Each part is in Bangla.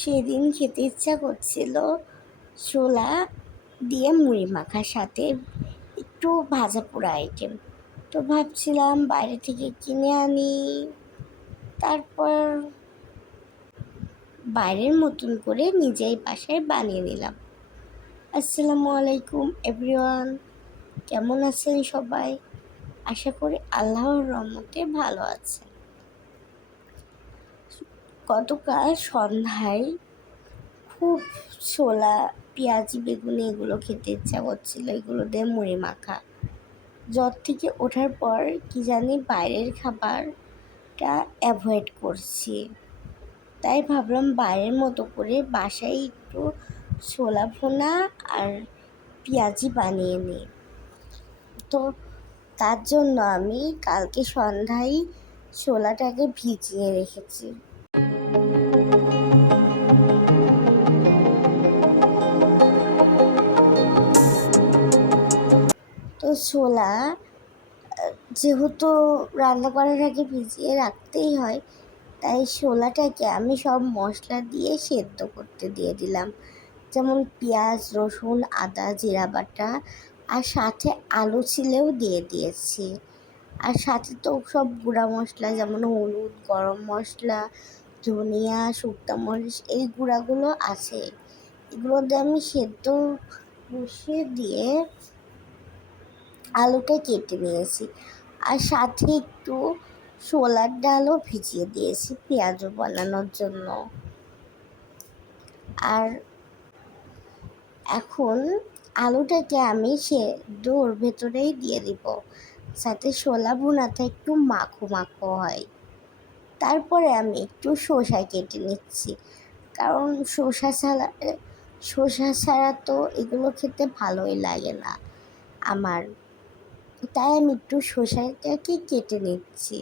সেদিন খেতে ইচ্ছা করছিল ছোলা দিয়ে মুড়ি মাখার সাথে একটু ভাজা পোড়া আইটেম। তো ভাবছিলাম বাইরে থেকে কিনে আনি, তারপর বাইরের মতন করে নিজেই বাসায় বানিয়ে নিলাম। আসসালামু আলাইকুম এভরিওয়ান, কেমন আছেন সবাই? আশা করি আল্লাহর রহমতে ভালো আছেন। গতকাল সন্ধ্যায় খুব ছোলা, পেঁয়াজি, বেগুনি এগুলো খেতে ইচ্ছা করছিল, এগুলো দিয়ে মুড়ি মাখা। জ্বর থেকে ওঠার পর কি জানি বাইরের খাবারটা অ্যাভয়েড করছি, তাই ভাবলাম বাইরের মতো করে বাসায় একটু ছোলা ভুনা আর পেঁয়াজি বানিয়ে নিই। তো তার জন্য আমি কালকে সন্ধ্যায় ছোলাটাকে ভিজিয়ে রেখেছি। তো ছোলা যেহেতু রান্না করার আগে ভিজিয়ে রাখতেই হয়, তাই ছোলাটাকে আমি সব মশলা দিয়ে সেদ্ধ করতে দিয়ে দিলাম, যেমন পেঁয়াজ, রসুন, আদা, জিরা বাটা, আর সাথে আলু ছিলেও দিয়ে দিয়েছি। আর সাথে তো সব গুঁড়া মশলা যেমন হলুদ, গরম মশলা, ধনিয়া, শুকনো মরিচ, এই গুঁড়াগুলো আছে। এগুলো দিয়ে আমি সেদ্ধ বসিয়ে দিয়ে আলুটা কেটে নিয়েছি, আর সাথে একটু ছোলার ডালও ভিজিয়ে দিয়েছি পেঁয়াজও বানানোর জন্য। আর এখন আলুটাকে আমি সেদ্ধর ভেতরেই দিয়ে দিব, যাতে ছোলা ভুনাটা একটু মাখো মাখো হয়। তারপরে আমি একটু শসা কেটে নিচ্ছি, কারণ শসা ছাড়া তো এগুলো খেতে ভালোই লাগে না আমার, তাই আমি একটু শসাটাকে কেটে নিচ্ছি।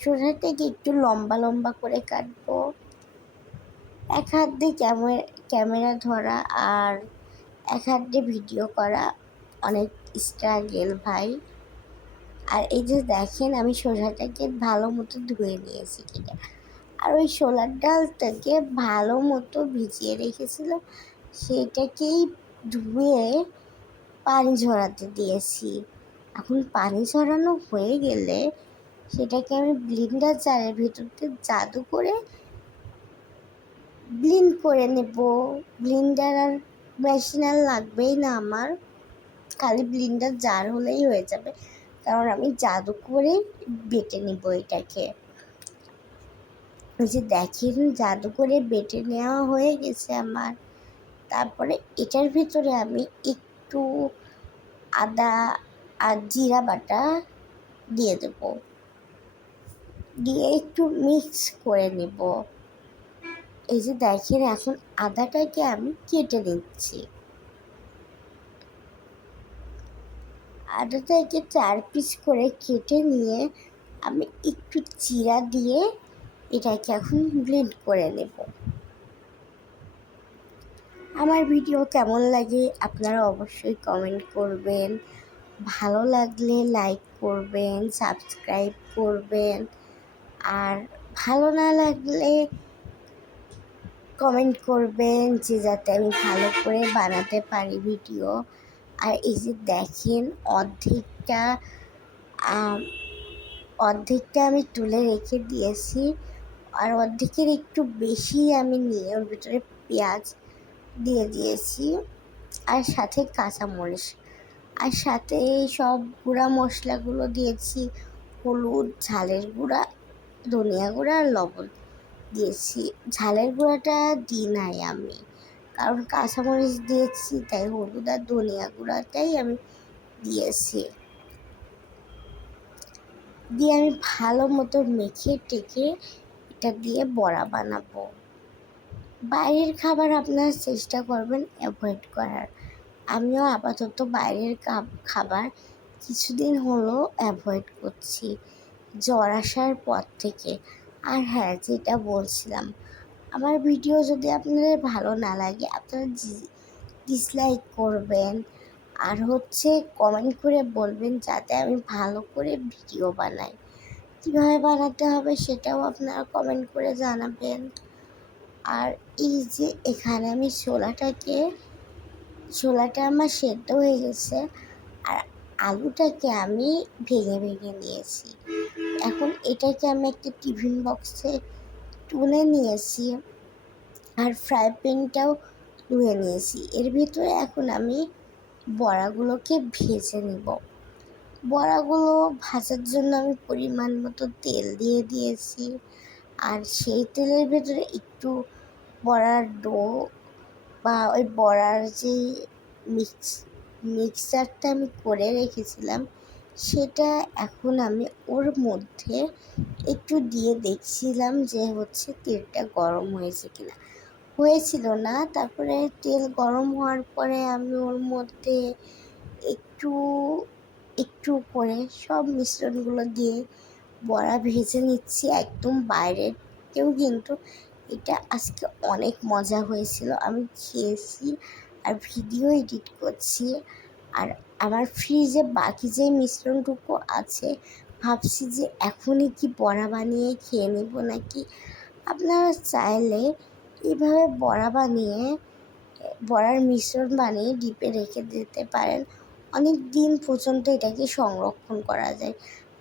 শসাটাকে একটু লম্বা লম্বা করে কাটবো। এক হাত দিয়ে ক্যামেরা ধরা আর এক হাত দিয়ে ভিডিও করা অনেক স্ট্রাগেল ভাই। আর এই যে দেখেন, আমি শসাটাকে ভালো মতো ধুয়ে নিয়েছি কেটে, আর ওই ছোলার ডালটাকে ভালো মতো ভিজিয়ে রেখেছিলাম, সেটাকেই ধুয়ে পানি ঝরাতে দিয়েছি। এখন পানি ঝরানো হয়ে গেলে সেটাকে আমি ব্লেন্ডার জারের ভিতর দিয়ে জাদু করে ব্লেন্ড করে নেব। ব্লেন্ডার আর মেশিন আর লাগবেই না আমার, খালি ব্লেন্ডার জার হলেই হয়ে যাবে, কারণ আমি জাদু করে বেটে নেব এটাকে। ওই যে দেখেন, জাদু করে বেটে নেওয়া হয়ে গেছে আমার। তারপরে এটার ভিতরে আমি একটু আদা আর জিরা বাটা দিয়ে দেব, দিয়ে একটু মিক্স করে নেব। এই যে দেখেন, এখন আদাটাকে আমি কেটে নিচ্ছি। আদাটাকে 4 পিস করে কেটে নিয়ে আমি একটু জিরা দিয়ে এটাকে এখন ব্লেন্ড করে নেব। আমার ভিডিও কেমন লাগে আপনারা অবশ্যই কমেন্ট করবেন, ভালো লাগলে লাইক করবেন, সাবস্ক্রাইব করবেন, আর ভালো না লাগলে কমেন্ট করবেন যে যাতে আমি ভালো করে বানাতে পারি ভিডিও। আর এই যে দেখেন, অর্ধেকটা আমি তুলে রেখে দিয়েছি, আর অর্ধেকের একটু বেশি আমি নিয়ে ওর ভিতরে পেঁয়াজ দিয়ে দিয়েছি, আর সাথে কাঁচামরিচ, আর সাথে সব গুঁড়া মশলাগুলো দিয়েছি, হলুদ, ঝালের গুঁড়া, ধনিয়া গুঁড়া আর লবণ দিয়েছি। ঝালের গুঁড়াটা দিই নাই আমি, কারণ কাঁচামরিচ দিয়েছি, তাই হলুদ আর ধনিয়া গুঁড়াটাই আমি দিয়েছি। দিয়ে আমি ভালো মতো মেখে টেকে এটা দিয়ে বড়া বানাবো। বাইরের খাবার আপনারা চেষ্টা করবেন অ্যাভয়েড করার। আমিও আপাতত বাইরের খাবার কিছুদিন হলো অ্যাভয়েড করছি, জ্বর আসার পর থেকে। আর হ্যাঁ, যেটা বলছিলাম, আমার ভিডিও যদি আপনাদের ভালো না লাগে আপনারা ডিসলাইক করবেন, আর কমেন্ট করে বলবেন, যাতে আমি ভালো করে ভিডিও বানাই। কীভাবে বানাতে হবে সেটাও আপনারা কমেন্ট করে জানাবেন। আর এই যে এখানে আমি ছোলাটা আমার সেদ্ধ হয়ে গেছে, আর আলুটাকে আমি ভেঙে ভেঙে নিয়েছি। এখন এটাকে আমি একটা টিফিন বক্সে তুলে নিয়েছি, আর ফ্রাই প্যানটাও ধুয়ে নিয়েছি। এর ভিতরে এখন আমি বড়াগুলোকে ভেজে নিব। বড়াগুলো ভাজার জন্য আমি পরিমাণ মতো তেল দিয়ে দিয়েছি, আর সেই তেলের ভেতরে একটু বড়ার ডো বা ওই বড়ার যে মিক্সচারটা আমি করে রেখেছিলাম সেটা এখন আমি ওর মধ্যে একটু দিয়ে দেখছিলাম যে হচ্ছে তেলটা গরম হয়েছে কিনা। হয়েছিল না। তারপরে তেল গরম হওয়ার পরে আমি ওর মধ্যে একটু একটু করে সব মিশ্রণগুলো দিয়ে বড়া ভেজে নিচ্ছি একদম বাইরের। কিন্তু এটা আজকে অনেক মজা হয়েছিল, আমি খেয়েছি আর ভিডিও এডিট করছি। আর আমার ফ্রিজে বাকি যে মিশ্রণটুকু আছে ভাবছি যে এখনই কি বড়া বানিয়ে খেয়ে নেব নাকি। আপনারা চাইলে এইভাবে বড়ার মিশ্রণ বানিয়ে ডিপে রেখে দিতে পারেন, অনেক দিন পর্যন্ত এটাকে সংরক্ষণ করা যায়।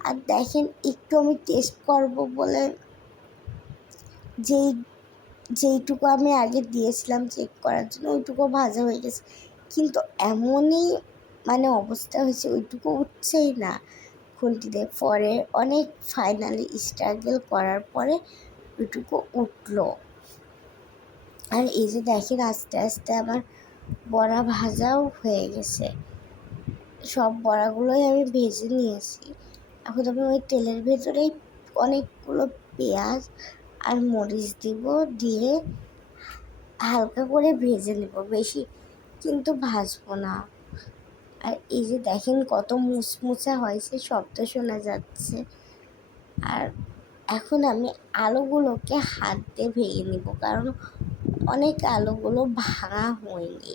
আর দেখেন একটু আমি টেস্ট করব বলে যেইটুকু আমি আগে দিয়েছিলাম চেক করার জন্য ওইটুকু ভাজা হয়ে গেছে, কিন্তু এমনই অবস্থা হয়েছে ওইটুকু উঠছেই না খুন্তিতে। পরে অনেক ফাইনালি স্ট্রাগল করার পরে ওইটুকু উঠলো। আর এই যে দেখেন আস্তে আস্তে আমার বড়া ভাজাও হয়ে গেছে, সব বড়াগুলোই আমি ভেজে নিয়েছি। এখন আমি ওই তেলের ভেতরেই অনেকগুলো পেঁয়াজ আর মরিচ দিয়ে হালকা করে ভেজে নেব, বেশি কিন্তু ভাজবো না। আর এই যে দেখেন কত মুচমুচে হয়েছে, শব্দ শোনা যাচ্ছে। আর এখন আমি আলুগুলোকে হাত দিয়ে ভেঙে নেব, কারণ অনেক আলুগুলো ভাঙা হয়নি।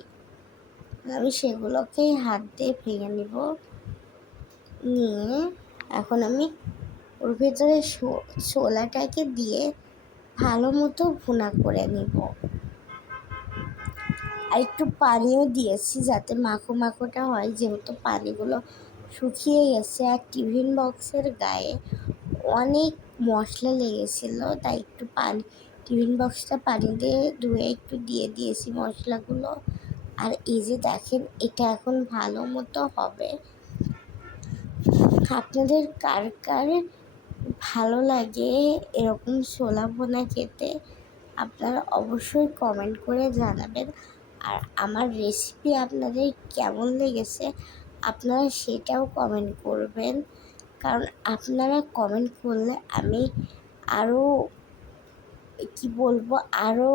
আমি সেগুলোকেই হাত দিয়ে ভেঙে নিয়ে এখন আমি ওর ভেতরে ছোলাটাকে দিয়ে ভালো মতো ভুনা করে নিব। আর একটু পানিও দিয়েছি যাতে মাখো মাখোটা হয়, যেহেতু পানিগুলো শুকিয়ে গেছে। আর টিফিন বক্সের গায়ে অনেক মশলা লেগেছিলো, তাই একটু টিফিন বক্সটা পানি দিয়ে ধুয়ে একটু দিয়ে দিয়েছি মশলাগুলো। আর এই যে দেখেন এটা এখন ভালো মতো হবে। আপনাদের কার কার ভালো লাগে এরকম ছোলা ভুনা খেতে আপনারা অবশ্যই কমেন্ট করে জানাবেন। আর আমার রেসিপি আপনাদের কেমন লেগেছে আপনারা সেটাও কমেন্ট করবেন, কারণ আপনারা কমেন্ট করলে আমি আরও আরও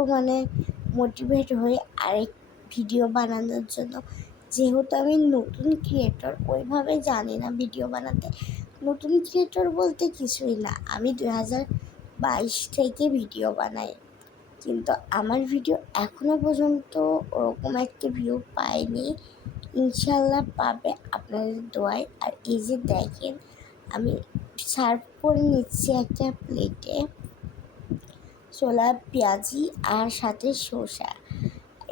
মোটিভেট হয়ে আরেক ভিডিও বানানোর জন্য। যেহেতু আমি নতুন ক্রিয়েটর, ওইভাবে জানি না ভিডিও বানাতে। নতুন ক্রিয়েটর বলতে কিছুই না, আমি 2022 থেকে ভিডিও বানাই, কিন্তু আমার ভিডিও এখনও পর্যন্ত ওরকম একটা ভিউ পাইনি। ইনশাল্লাহ পাবে আপনাদের দোয়ায়। আর এই যে দেখেন আমি সার্ভ করে নিচ্ছি একটা প্লেটে ছোলা, পেঁয়াজি আর সাথে শসা।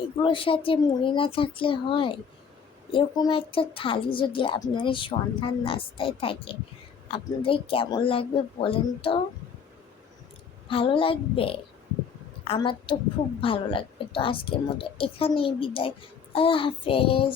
এগুলোর সাথে মুড়ি না থাকলে হয়? এরকম একটা থালি যদি আপনাদের সন্ধ্যার নাস্তায় থাকে আপনাদের কেমন লাগবে বলেন তো? ভালো লাগবে? আমার তো খুব ভালো লাগবে। তো আজকের মতো এখানেই বিদায়। আল্লাহ হাফেজ।